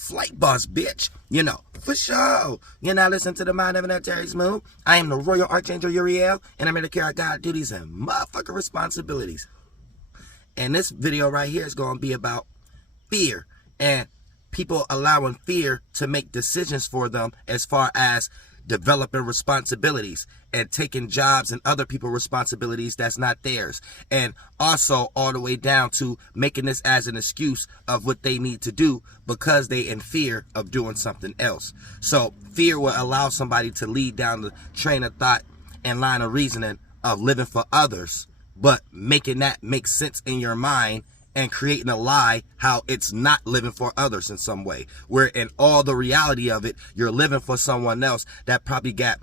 flight boss, bitch. You know, for sure. You're now listening to the Mind of an Terry Smooth. I am the Royal Archangel Uriel, and I'm here to carry out God duties and motherfucking responsibilities. And this video right here is going to be about fear and people allowing fear to make decisions for them as far as developing responsibilities and taking jobs and other people's responsibilities that's not theirs. And also all the way down to making this as an excuse of what they need to do because they in fear of doing something else. So fear will allow somebody to lead down the train of thought and line of reasoning of living for others, but making that make sense in your mind and creating a lie how it's not living for others in some way, where in all the reality of it, you're living for someone else that probably got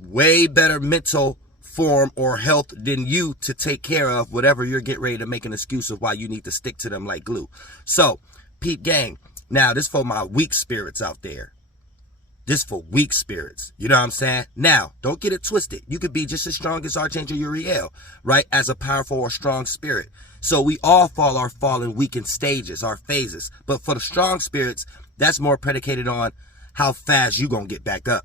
way better mental form or health than you to take care of whatever you're getting ready to make an excuse of why you need to stick to them like glue. So, peep gang, now this for my weak spirits out there. This for weak spirits. You know what I'm saying? Now, don't get it twisted. You could be just as strong as Archangel Uriel, right? As a powerful or strong spirit. So we all fall in weakened stages, our phases. But for the strong spirits, that's more predicated on how fast you gonna get back up.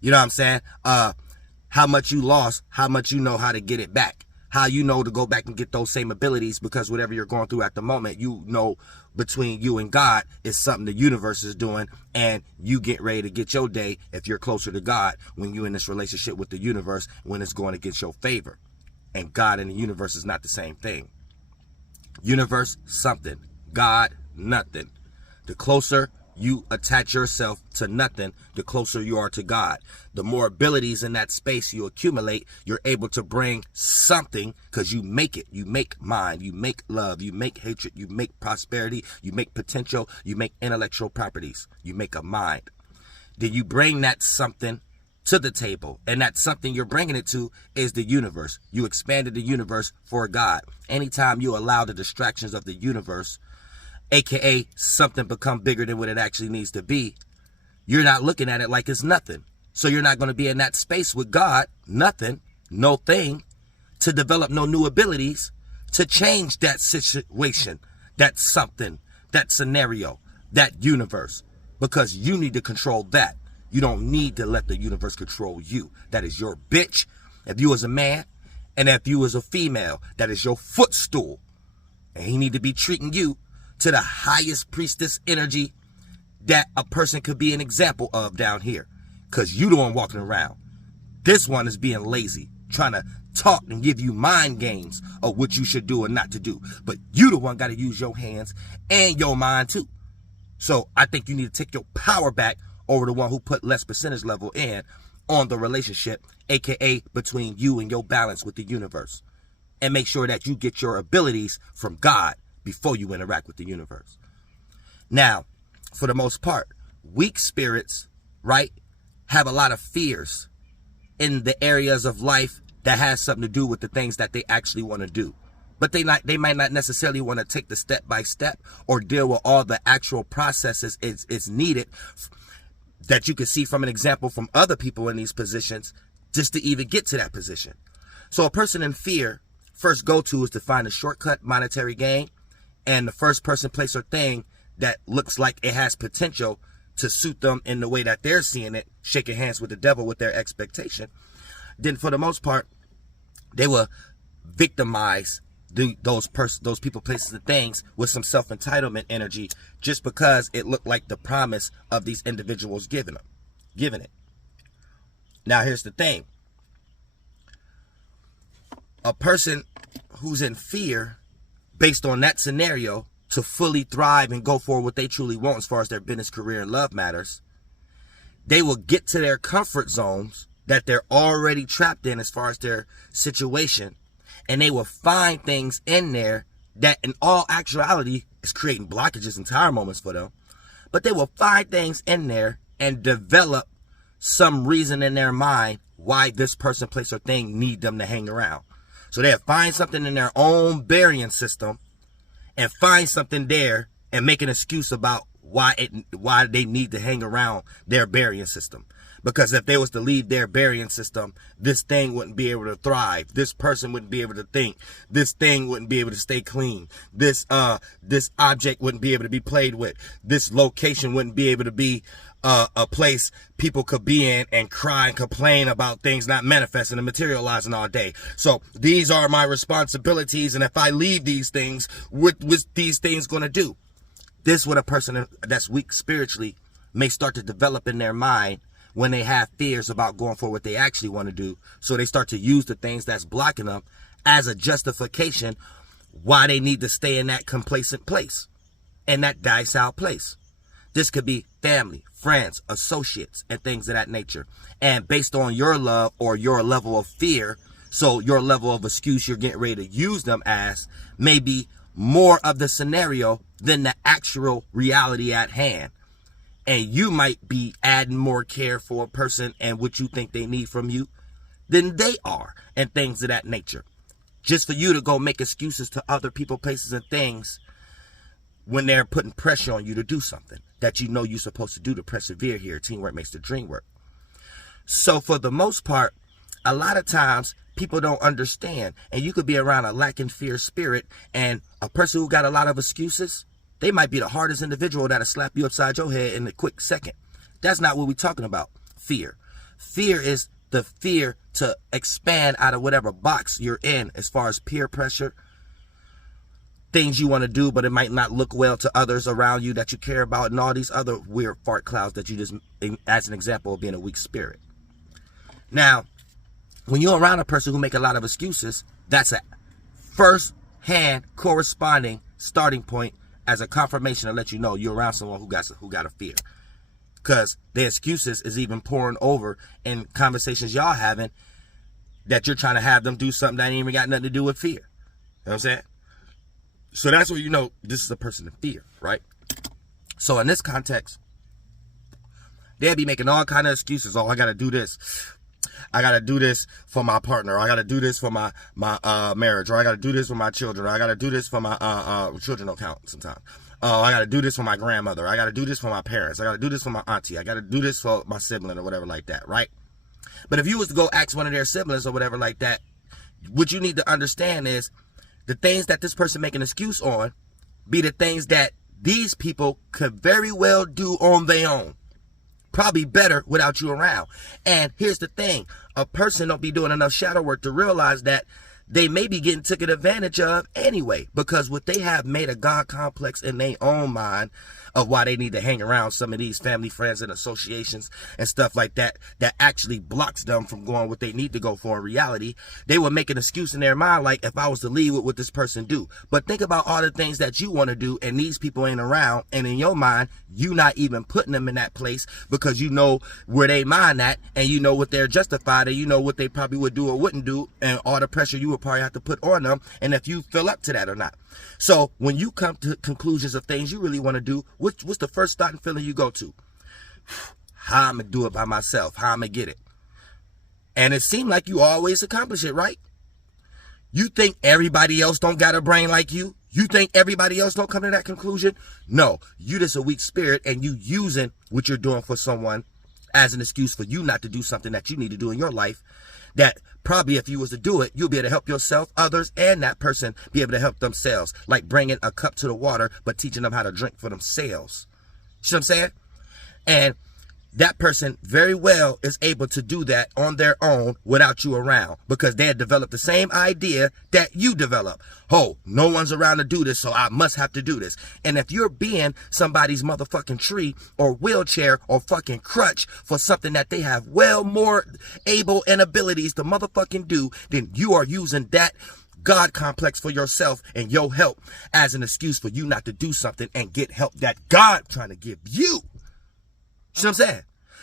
You know what I'm saying? How much you lost, how much you know how to get it back. How you know to go back and get those same abilities, because whatever you're going through at the moment, you know between you and God is something the universe is doing, and you get ready to get your day if you're closer to God when you're in this relationship with the universe, when it's going against your favor. And God and the universe is not the same thing. Universe, something. God, nothing. The closer you attach yourself to nothing, the closer you are to God. The more abilities in that space you accumulate, you're able to bring something, because you make it. You make mind, you make love, you make hatred, you make prosperity, you make potential, you make intellectual properties, you make a mind. Then you bring that something to the table, and that something you're bringing it to is the universe. You expanded the universe for God. Anytime you allow the distractions of the universe, aka something become bigger than what it actually needs to be, you're not looking at it like it's nothing. So you're not going to be in that space with God, nothing, no thing, to develop no new abilities to change that situation, that something, that scenario, that universe, because you need to control that. You don't need to let the universe control you. That is your bitch, if you as a man, and if you as a female, that is your footstool. And he need to be treating you to the highest priestess energy that a person could be an example of down here. Because you the one walking around. This one is being lazy, trying to talk and give you mind games of what you should do and not to do. But you the one got to use your hands and your mind too. So I think you need to take your power back over the one who put less percentage level in on the relationship, aka between you and your balance with the universe. And make sure that you get your abilities from God before you interact with the universe. Now, for the most part, weak spirits, right, have a lot of fears in the areas of life that has something to do with the things that they actually want to do. But they might not necessarily want to take the step by step or deal with all the actual processes it's needed that you can see from an example from other people in these positions just to even get to that position. So a person in fear first go-to is to find a shortcut monetary gain, and the first person, place, or thing that looks like it has potential to suit them in the way that they're seeing it, shaking hands with the devil with their expectation, then for the most part, they will victimize those people, places, and things with some self-entitlement energy just because it looked like the promise of these individuals giving it. Now, here's the thing. A person who's in fear, based on that scenario, to fully thrive and go for what they truly want as far as their business, career, and love matters, they will get to their comfort zones that they're already trapped in as far as their situation, and they will find things in there that in all actuality is creating blockages and tire moments for them. But they will find things in there and develop some reason in their mind why this person, place, or thing need them to hang around. So they'll find something in their own burying system and find something there and make an excuse about why they need to hang around their burying system. Because if they was to leave their burying system, this thing wouldn't be able to thrive. This person wouldn't be able to think. This thing wouldn't be able to stay clean. This object wouldn't be able to be played with. This location wouldn't be able to be a place people could be in and cry and complain about things not manifesting and materializing all day. So these are my responsibilities, and if I leave these things, what's these things going to do? This is what a person that's weak spiritually may start to develop in their mind when they have fears about going for what they actually want to do. So they start to use the things that's blocking them as a justification why they need to stay in that complacent place, in that dice out place. This could be family, friends, associates, and things of that nature. And based on your love or your level of fear, so your level of excuse you're getting ready to use them as may be more of the scenario than the actual reality at hand. And you might be adding more care for a person and what you think they need from you than they are, and things of that nature. Just for you to go make excuses to other people, places, and things when they're putting pressure on you to do something that you know you're supposed to do to persevere here. Teamwork makes the dream work. So for the most part, a lot of times people don't understand, and you could be around a lacking fear spirit and a person who got a lot of excuses. They might be the hardest individual that'll slap you upside your head in a quick second. That's not what we're talking about. Fear. Fear is the fear to expand out of whatever box you're in as far as peer pressure, things you want to do, but it might not look well to others around you that you care about, and all these other weird fart clouds that you just, as an example of being a weak spirit. Now, when you're around a person who make a lot of excuses, that's a first-hand corresponding starting point as a confirmation to let you know you're around someone who got a fear. Because their excuses is even pouring over in conversations y'all having that you're trying to have them do something that ain't even got nothing to do with fear. You know what I'm saying? So that's where you know this is a person in fear, right? So in this context, they'll be making all kind of excuses. Oh, I got to do this. I got to do this for my partner. I got to do this for my marriage. Or I got to do this for my children. Or I got to do this for my children don't count sometimes. Oh, I got to do this for my grandmother. I got to do this for my parents. I got to do this for my auntie. I got to do this for my sibling or whatever like that, right? But if you was to go ask one of their siblings or whatever like that, what you need to understand is the things that this person make an excuse on be the things that these people could very well do on their own. Probably better without you around. And here's the thing. A person don't be doing enough shadow work to realize that they may be getting taken advantage of anyway, because what they have made a God complex in their own mind of why they need to hang around some of these family, friends, and associations and stuff like that, that actually blocks them from going what they need to go for in reality. They will make an excuse in their mind, like, if I was to leave, what would this person do? But think about all the things that you want to do, and these people ain't around, and in your mind, you not even putting them in that place because you know where they mind at, and you know what they're justified, and you know what they probably would do or wouldn't do, and all the pressure you would probably have to put on them, and if you feel up to that or not. So when you come to conclusions of things you really want to do, what's the first starting feeling you go to? How I'm going to do it by myself. How I'm going to get it. And it seemed like you always accomplish it, right? You think everybody else don't got a brain like you? You think everybody else don't come to that conclusion? No, you just a weak spirit, and you using what you're doing for someone as an excuse for you not to do something that you need to do in your life, that probably if you was to do it, you'll be able to help yourself, others, and that person be able to help themselves. Like bringing a cup to the water, but teaching them how to drink for themselves. You know what I'm saying? And that person very well is able to do that on their own without you around, because they had developed the same idea that you developed. Oh, no one's around to do this, so I must have to do this. And if you're being somebody's motherfucking tree or wheelchair or fucking crutch for something that they have well more able and abilities to motherfucking do, then you are using that God complex for yourself and your help as an excuse for you not to do something and get help that God trying to give you. You know what I'm saying?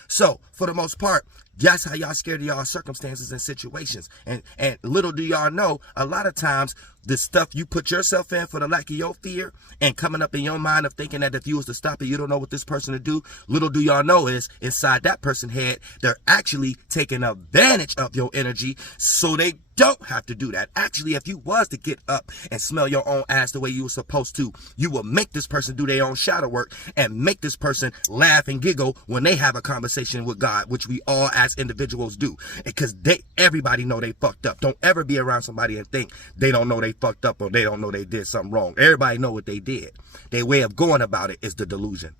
So, for the most part, That's how y'all scared of y'all circumstances and situations. And little do y'all know, a lot of times the stuff you put yourself in for the lack of your fear and coming up in your mind of thinking that if you was to stop it, you don't know what this person to do. Little do y'all know is inside that person's head, they're actually taking advantage of your energy so they don't have to do that. Actually, if you was to get up and smell your own ass the way you were supposed to, you will make this person do their own shadow work and make this person laugh and giggle when they have a conversation with God, which we all as individuals do. Because everybody know they fucked up. Don't ever be around somebody and think they don't know they fucked up or they don't know they did something wrong. Everybody know what they did. Their way of going about it is the delusion.